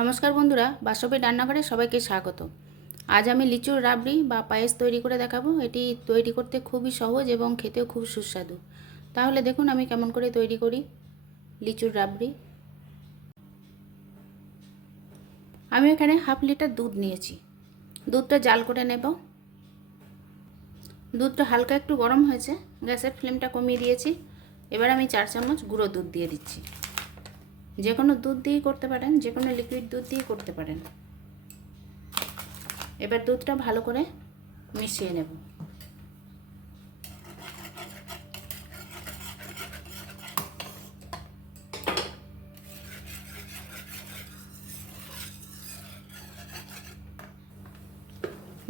নমস্কার বন্ধুরা, বাসবের রান্নাঘরে সবাইকে স্বাগত। আজ আমি লিচুর রাবড়ি বা পায়েস তৈরি করে দেখাবো। এটি তৈরি করতে খুবই সহজ এবং খেতেও খুব সুস্বাদু। তাহলে দেখুন আমি কেমন করে তৈরি করি লিচুর রাবড়ি। আমি এখানে হাফ লিটার দুধ নিয়েছি। দুধটা জাল করে নেব। দুধটা হালকা একটু গরম হয়েছে, গ্যাসের ফ্লেমটা কমিয়ে দিয়েছি। এবার আমি চার চামচ গুঁড়ো দুধ দিয়ে দিচ্ছি। যে কোনো দুধ দিয়েই করতে পারেন, যে কোনো লিকুইড দুধ দিয়েই করতে পারেন। এবার দুধটা ভালো করে মিশিয়ে নেব।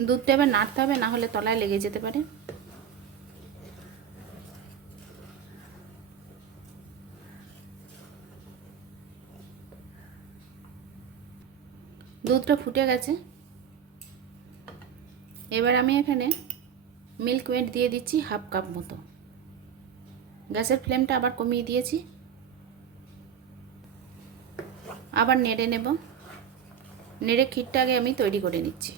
দুধটা এবার নাড়তে হবে, না হলে তলায় লেগে যেতে পারে। দুধটা ফুটে গেছে। এবার আমি এখানে মিল্ক ওয়েট দিয়ে দিচ্ছি হাফ কাপ মতো। গ্যাসের ফ্লেমটা আবার কমিয়ে দিয়েছি। আবার নেড়ে নেব। নেড়ে ক্ষীরটা আগে আমি তৈরি করে নিচ্ছি।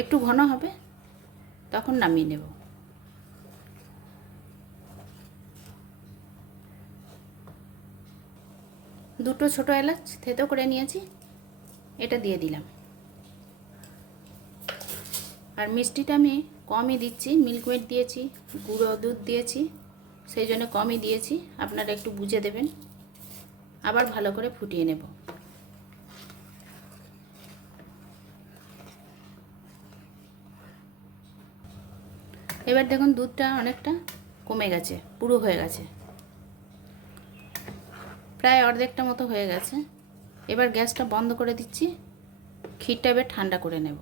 একটু ঘন হবে, তখন নামিয়ে নেব। দুটো ছোটো এলাচ থেতো করে নিয়েছি, এটা দিয়ে দিলাম। আর মিষ্টিটা আমি কমই দিচ্ছি, মিল্ক ওয়েট দিয়েছি, গুঁড়ো দুধ দিয়েছি, সেই জন্য কমই দিয়েছি, আপনারা একটু বুঝে দেবেন। আবার ভালো করে ফুটিয়ে নেব। এবার দেখুন দুধটা অনেকটা কমে গেছে, পুরো হয়ে গেছে। প্রায় অর্ধেকটা মতো হয়ে গেছে। এবার গ্যাসটা বন্ধ করে দিচ্ছি। ক্ষীরটা এবার ঠান্ডা করে নেব।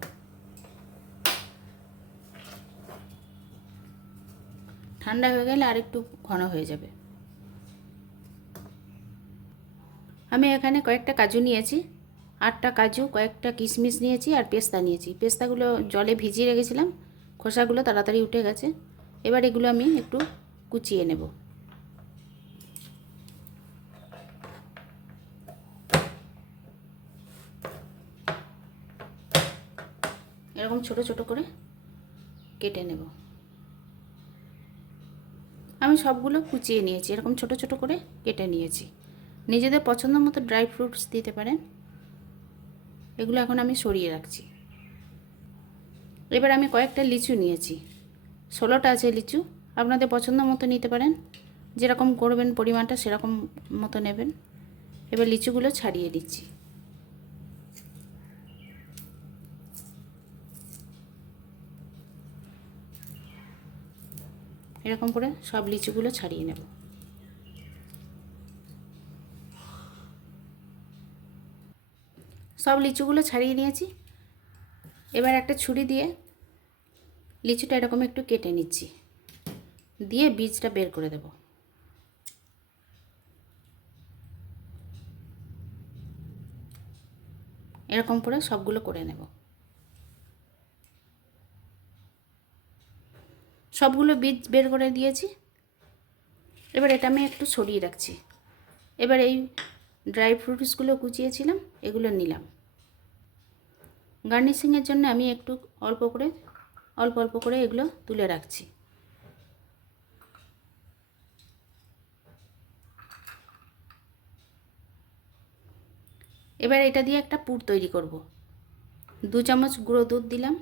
ঠান্ডা হয়ে গেলে আর একটু ঘন হয়ে যাবে। আমি এখানে কয়েকটা কাজু নিয়েছি। আটটা কাজু, কয়েকটা কিশমিশ নিয়েছি আর পেস্তা নিয়েছি। পেস্তাগুলো জলে ভিজিয়ে রেখেছিলাম। খোসাগুলো তাড়াতাড়ি উঠে গেছে। এবার এগুলো আমি একটু কুচিয়ে নেব। এরকম ছোট ছোট করে কেটে নেব। আমি সবগুলো কুচিয়ে নিয়েছি, এরকম ছোট ছোট করে কেটে নিয়েছি। নিজেদের পছন্দ মতো ড্রাই ফ্রুটস দিতে পারেন। এগুলো এখন আমি সরিয়ে রাখছি। এবার আমি কয়েকটা লিচু নিয়েছি। ষোলোটা আছে লিচু, আপনাদের পছন্দ মতো নিতে পারেন। যেরকম করবেন পরিমাণটা সেরকম মতো নেবেন। এবার লিচুগুলো ছাড়িয়ে দিচ্ছি। এরকম করে সব লিচুগুলো ছাড়িয়ে নেব। সব লিচুগুলো ছাড়িয়ে নিয়েছি। এবার একটা ছুরি দিয়ে লিচুটা এরকম একটু কেটে নিচ্ছি। দিয়ে বীজটা বের করে দেব। এরকম করে সবগুলো করে নেব। সবগুলো বীজ বের করে দিয়েছি। এবার এটা আমি একটু ছড়িয়ে রাখছি। এবার এই ড্রাই ফ্রুটসগুলো কুচিয়েছিলাম, এগুলো নিলাম। গার্নিশিংয়ের জন্য আমি একটু অল্প করে, অল্প অল্প করে এগুলো তুলে রাখছি। এবার এটা দিয়ে একটা পুর তৈরি করব। দু চামচ গুঁড়ো দুধ দিলাম।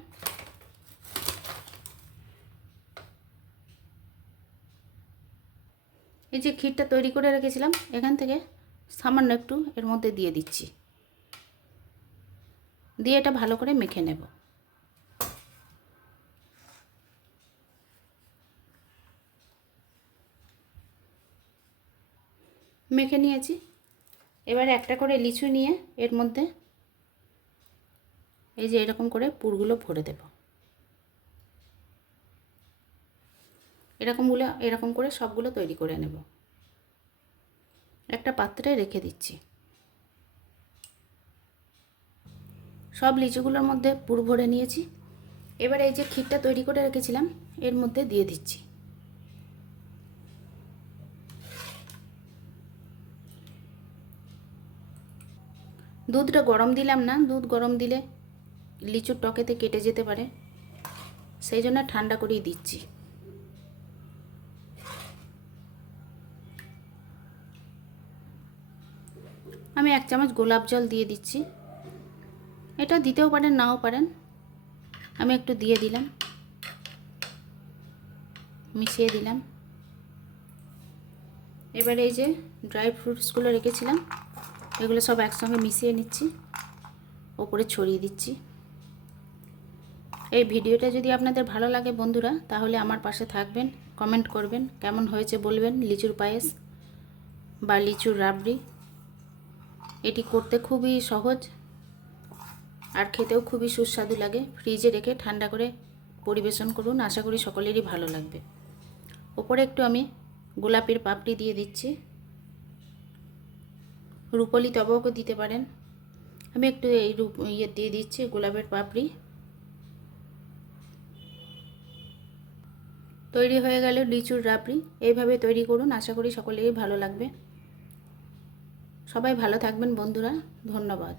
এই যে ক্ষীরটা তৈরি করে রেখেছিলাম, এখান থেকে সামান্য একটু এর মধ্যে দিয়ে দিচ্ছি। দিয়ে এটা ভালো করে মেখে নেব। মেখে নিয়েছি। এবার একটা করে লিচু নিয়ে এর মধ্যে এই যে এরকম করে পুরগুলো ভরে দেব। এরকমগুলো এরকম করে সবগুলো তৈরি করে নেব। একটা পাত্রে রেখে দিচ্ছি। সব লিচুগুলোর মধ্যে পুর ভরে নিয়েছি। এবার এই যে ক্ষীরটা তৈরি করে রেখেছিলাম, এর মধ্যে দিয়ে দিচ্ছি। দুধটা গরম দিলাম না, দুধ গরম দিলে লিচুর টকেতে কেটে যেতে পারে। সেই জন্য ঠান্ডা করেই দিচ্ছি আমি এক চামচ গোলাপ জল দিয়ে দিচ্ছি। এটা দিতেও পারেন, নাও পারেন। আমি একটু দিয়ে দিলাম। মিশিয়ে দিলাম। এবার এই যে ড্রাই ফ্রুটসগুলো রেখেছিলাম, এগুলো সব একসঙ্গে মিশিয়ে নিচ্ছি। ওপরে ছড়িয়ে দিচ্ছি। এই ভিডিওটা যদি আপনাদের ভালো লাগে বন্ধুরা, তাহলে আমার পাশে থাকবেন, কমেন্ট করবেন, কেমন হয়েছে বলবেন, লিচুর পায়েস বা লিচুর রাবড়ি। এটি করতে খুবই সহজ আর খেতেও খুবই সুস্বাদু লাগে। ফ্রিজে রেখে ঠান্ডা করে পরিবেশন করুন। আশা করি সকলেরই ভালো লাগবে। ওপরে একটু আমি গোলাপের পাপড়ি দিয়ে দিচ্ছি। রুপলি তবাও দিতে পারেন। আমি একটু এই রূপ ইয়ে দিয়ে দিচ্ছি গোলাপের পাপড়ি। তৈরি হয়ে গেল লিচুর রাবড়ি এইভাবে তৈরি করুন। আশা করি সকলেরই ভালো লাগবে। সবাই ভালো থাকবেন বন্ধুরা ধন্যবাদ।